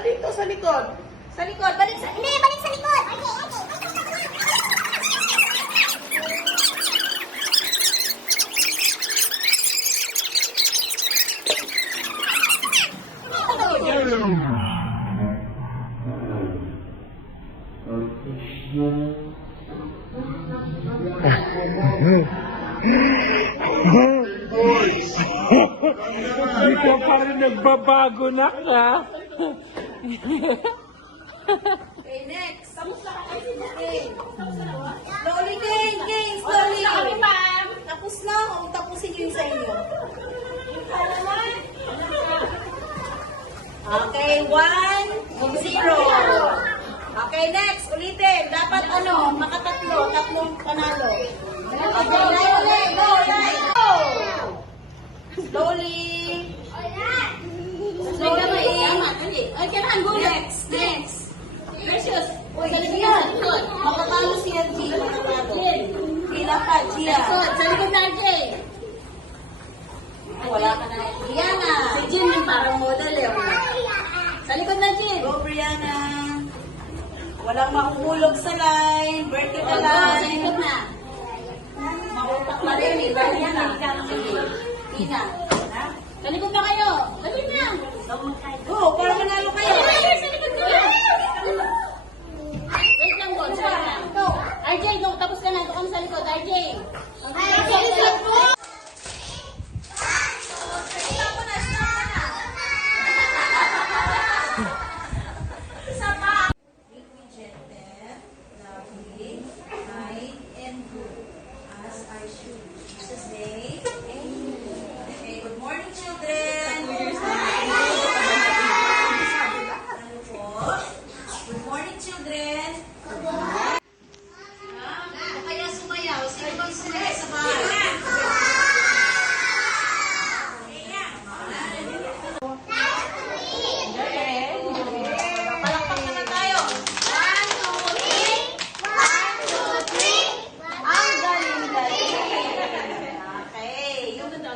dito, sa likod. Sa likod, balik sa... Hindi, balik sa likod! Hindi ka pa rin nagbabago na ka. Okay, next. Okay. Slowly, Kane, slowly. Kami, ma'am. Tapos na, o tapusin nyo yung sa inyo. Okay, 1-0. Okay, next, ulitin. Dapat tatlong panalo. Okay, go. Slowly. Ay, kailangan go next. Precious. Makatalo si RG. Hila pa, Gia. Sa likod na RJ. Wala ka na. Brianna. Si Jim yung parang model eh. Sa likod na, Jim. Go, Brianna. Walang makukulog sa line. Vertical line. Sa likod na. Makutak pa rin eh. Brianna. Tina. Sa likod na kayo. Dali na. Go, para manalo kayo. Sa likod na. Wait lang, Bon. Go. RJ, go. Tapos ka na. Ito kami sa likod. RJ.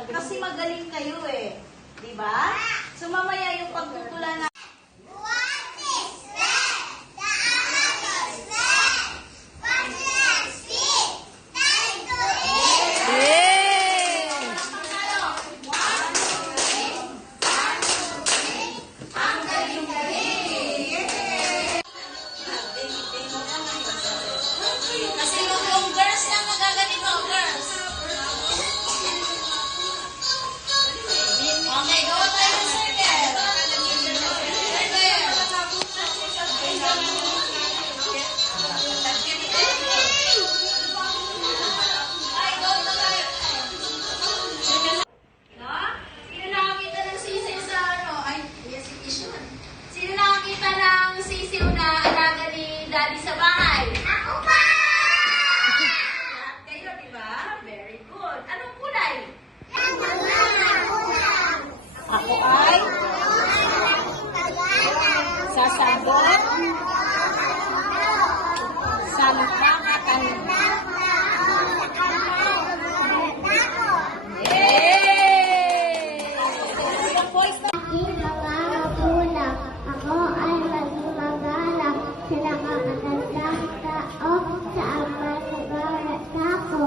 Kasi magaling kayo eh. Diba? So mamaya yung pagtutulan na sasagot sa nakakatanda. Aking mga magulang, ako ay maging magalang sa nakakatandang tao sa amang nabarat ako.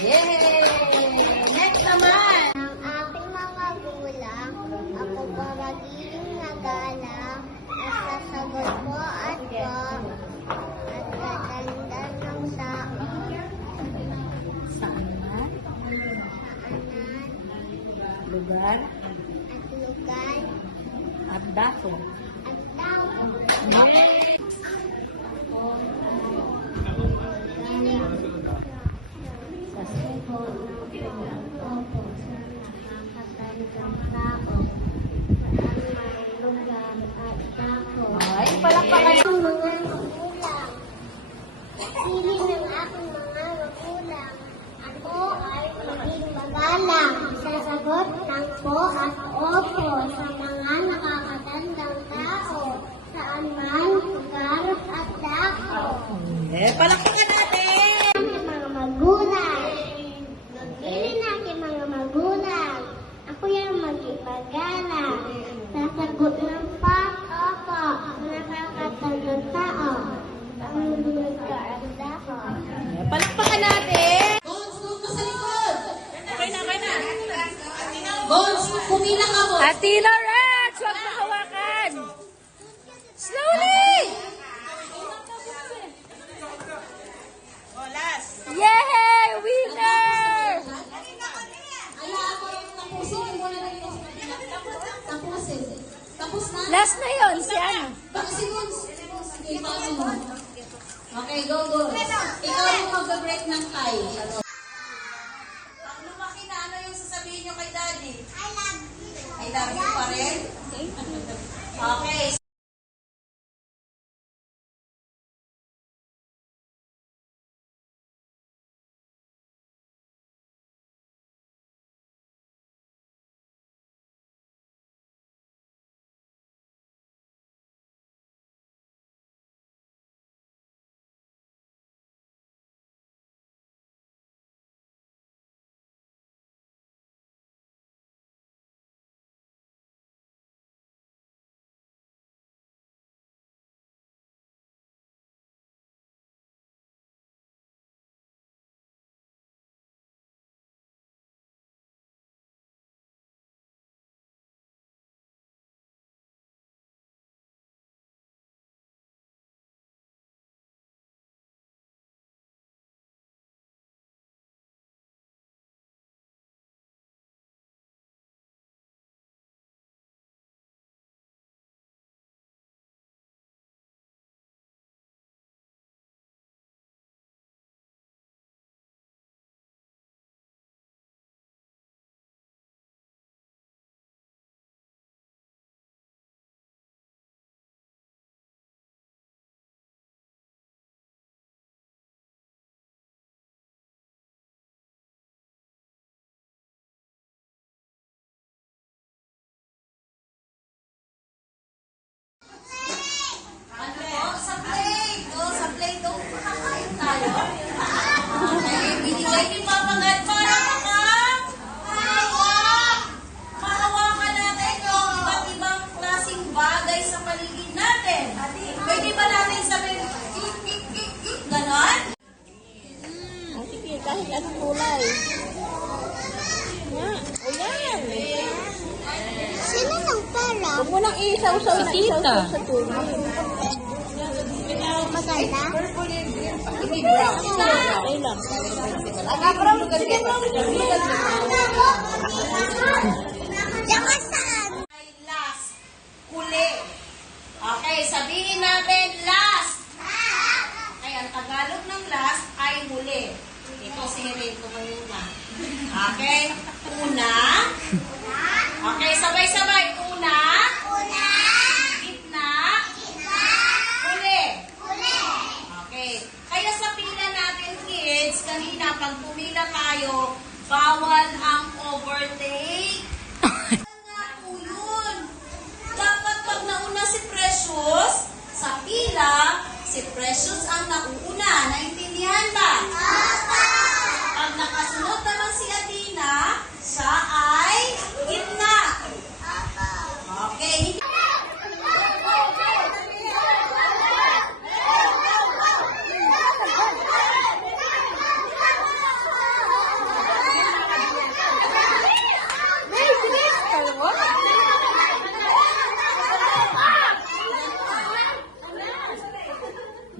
Next naman. Ang aking mga magulang, ako ba magiging nagalang at sasagot mo at ko at katanda ng tao. Saan man? Lugar At lugar at dako. at tao. Sa suko ng opo sa nakakatandang tao at may lugar at tao. Ay, palakpakan. Ang mga magulang. Sili ng aking mga magulang. Ako ay maging magalang. Sasagot ng po at opo sa mga nakakatandang tao. Saan man, lugar at tao. Palakpakan natin. Aking mga magulang. Magpili na aking mga magulang. Ako yung maging magalang. Sasagot ng po at opo Ate Lawrence, huwag mo hawakan. Slowly! Oh, last. Yay! Winner! Last na yun, si ano? Okay, go, go. Ikaw yung mag-break ng tie. Pag lumaki na, ano yung sasabihin nyo kay Daddy? I love you pa rin? Okay. Kahit anong kulay. Nga. O yan. Sino ng pera? Huwag mo nang isaw-saw na isaw-saw sa tubig. Maganda? Okay lang. Lakasan! Ay, last. Huli. Okay, sabihin natin last. Okay, ang Tagalog ng last ay huli. Ito, sihirin ko ngayon na. Okay? Una. Okay, sabay-sabay. Una. Gitna. Huli. Okay. Kaya sa pila natin, kids, kanina pag pumila tayo, bawal ang overtake. Nga po yun. Dapat pag nauna si Precious, sa pila, si Precious ang nauuna. Naintindihan ba? Pag nakasunod naman si Adina, siya ay gitna. Okay.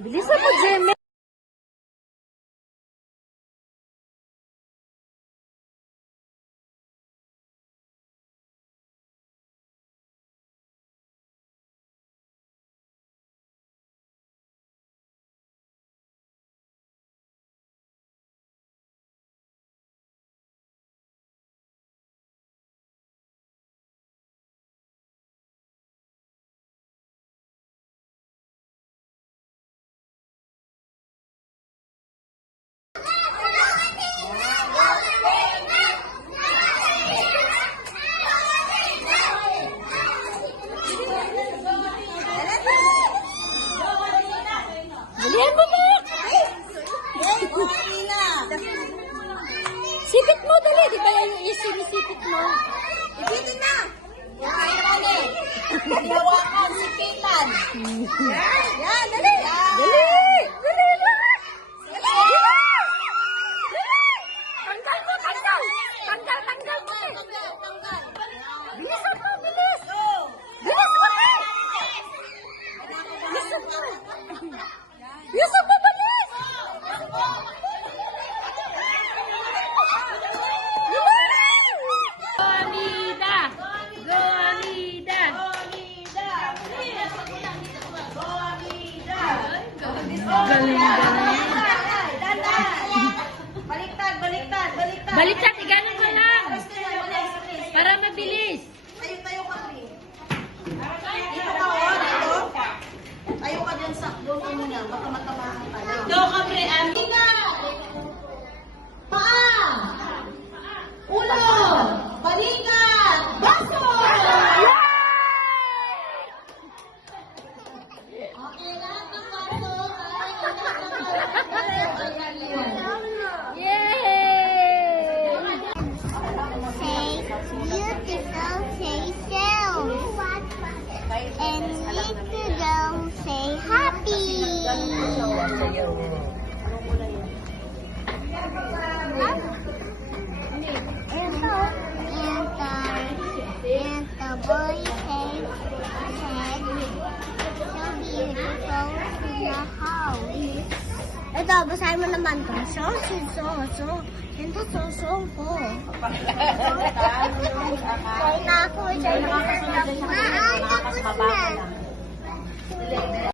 Bilisan mo, Jimmy. Dalihan mo na! Sipit mo, dali. Di ba yung isinisipit mo? Ibitin na! Yan, dali. Hawakan si Kitan. Yan, dali. Dali! Dali na! Dali! Tanggal mo, tanggal! Tanggal mo! Tanggal. Bilisan mo! Baliktad, baliktad, baliktad. Baliktad, iganon mo lang. Bilis. Para mabilis. Tayo ka, Pri. Dito ka, oh, dito. Tayo ka dyan sa, doon ka muna, baka matamahan ka. Doon ka, Pri. Paa! Ulo! Balikat! Baso! Okay, lahat ng baso. Yay! Say beautiful, say sales. And little girl say happy. And the boy said, so beautiful in the house. Ito, basahin mo naman to. So, ito, so, po. Kaya na ako, tapos na.